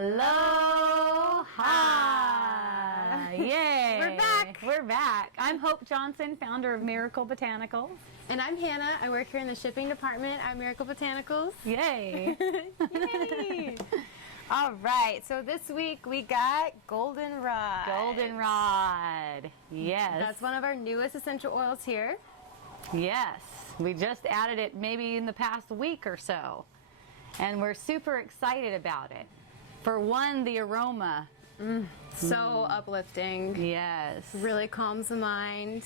Aloha! Yay! We're back! We're back. I'm Hope Johnson, founder of Miracle Botanicals. And I'm Hannah. I work here in the shipping department at Miracle Botanicals. Yay! Yay! All right, so this week we got Goldenrod. Goldenrod. Yes. That's one of our newest essential oils here. Yes. We just added it maybe in the past week or so. And we're super excited about it. For one, the aroma. So uplifting. Yes. Really calms the mind.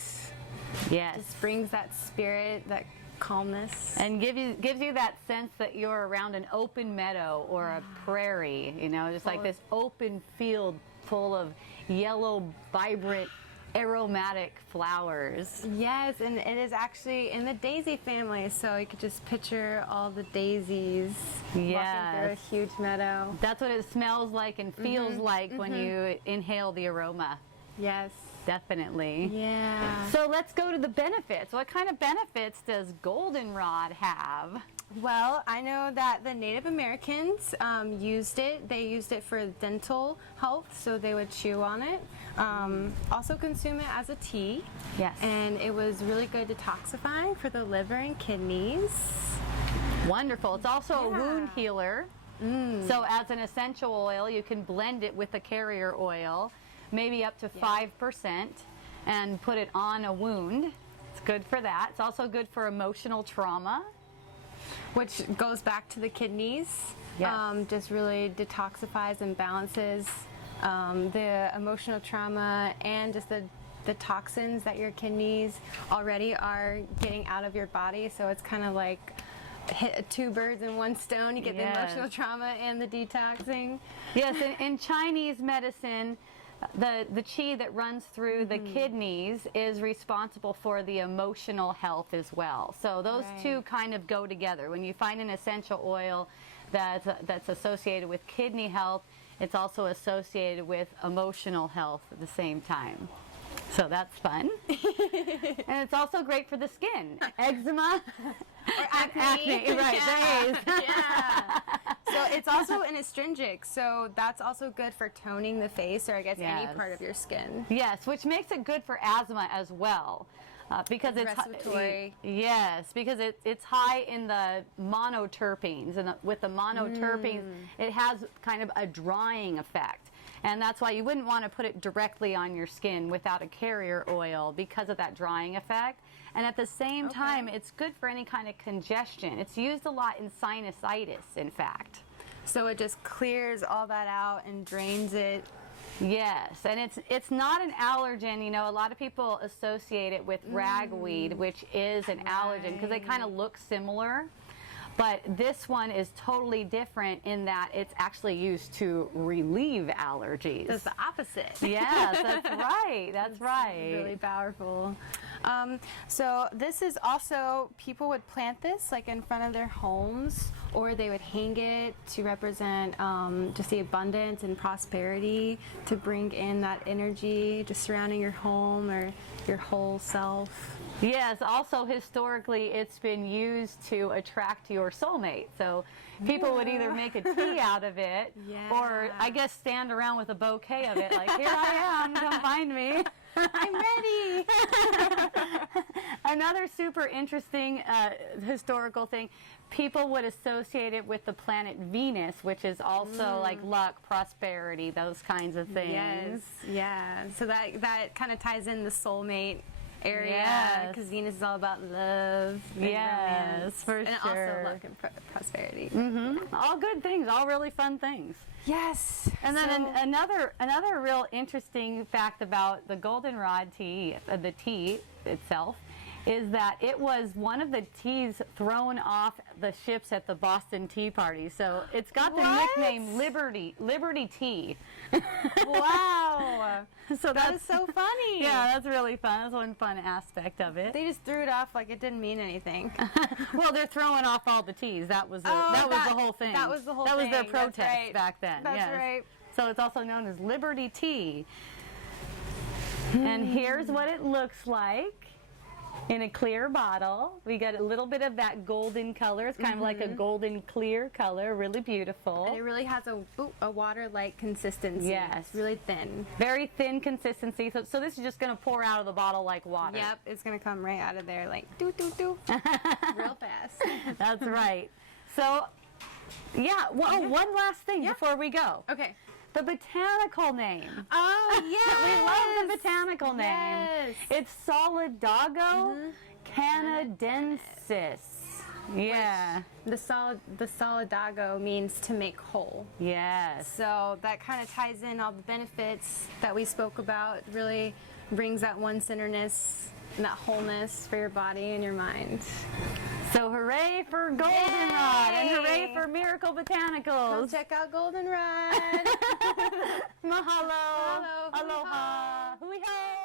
Yes. Just brings that spirit, that calmness. And gives you that sense that you're around an open meadow or a prairie, you know, just like this open field full of yellow, vibrant, aromatic flowers. Yes, and it is actually in the daisy family, so you could just picture all the daisies walking through a huge meadow. That's what it smells like and feels like when you inhale the aroma. Yes. Definitely. Yeah. So let's go to the benefits. What kind of benefits does Goldenrod have? Well, I know that the Native Americans used it. They used it for dental health, so they would chew on it. Also consume it as a tea. Yes. And it was really good detoxifying for the liver and kidneys. Wonderful. It's also a wound healer. So as an essential oil, you can blend it with a carrier oil, maybe up to 5%, and put it on a wound. It's good for that. It's also good for emotional trauma. Which goes back to the kidneys. Yes. Just really detoxifies and balances the emotional trauma and just the toxins that your kidneys already are getting out of your body. So it's kind of like hit two birds in one stone. You get the emotional trauma and the detoxing. Yes, in Chinese medicine, the qi that runs through the kidneys is responsible for the emotional health as well. So those two kind of go together. When you find an essential oil that's associated with kidney health, it's also associated with emotional health at the same time. So that's fun. And it's also great for the skin. Eczema. Or acne. Right, there is. Yeah. So it's also an astringent, so that's also good for toning the face, or I guess any part of your skin. Yes, which makes it good for asthma as well. Because it's respiratory. Yes, because it's high in the monoterpenes, and with the monoterpenes, it has kind of a drying effect. And that's why you wouldn't want to put it directly on your skin without a carrier oil because of that drying effect. And at the same time, it's good for any kind of congestion. It's used a lot in sinusitis, in fact. So it just clears all that out and drains it. Yes, and it's not an allergen. You know, a lot of people associate it with ragweed, which is an allergen because they kind of look similar. But this one is totally different in that it's actually used to relieve allergies. That's the opposite. Yes, that's right. That's right. Really powerful. So this is also, people would plant this like in front of their homes, or they would hang it to represent just the abundance and prosperity, to bring in that energy just surrounding your home or your whole self. Yes, also historically it's been used to attract your soulmate. So people would either make a tea out of it or I guess stand around with a bouquet of it like, here I am, come find me. I'm ready. Another super interesting historical thing, people would associate it with the planet Venus, which is also like luck, prosperity, those kinds of things. Yes, yeah. So that kind of ties in the soulmate area, because Venus is all about love and romance, for and sure. also luck and prosperity. All good things, all really fun things. Yes. And then another real interesting fact about the Goldenrod tea, the tea itself, is that it was one of the teas thrown off the ships at the Boston Tea Party. So it's got the nickname Liberty Tea. Wow. So that is so funny. Yeah, that's really fun. That's one fun aspect of it. They just threw it off like it didn't mean anything. Well, they're throwing off all the teas. That was the whole thing. That was the whole thing. That was their thing. protest back then. That's right. So it's also known as Liberty Tea. And here's what it looks like. in a clear bottle. We got a little bit of that golden color. It's kind of like a golden clear color, really beautiful. And it really has a water-like consistency. Yes. It's really thin. Very thin consistency. So this is just going to pour out of the bottle like water. Yep, it's going to come right out of there like doo doo doo. Real fast. That's right. So, yeah, well, one last thing before we go. Okay. The botanical name. Oh, yes. We love the botanical name. Yes. It's Solidago canadensis. Yeah. The solidago means to make whole. Yes. So that kind of ties in all the benefits that we spoke about. It really brings that one-centeredness and that wholeness for your body and your mind. So hooray for Goldenrod and hooray for Miracle Botanicals. Go check out Goldenrod. Mahalo. Mahalo. Aloha. Hui hoi.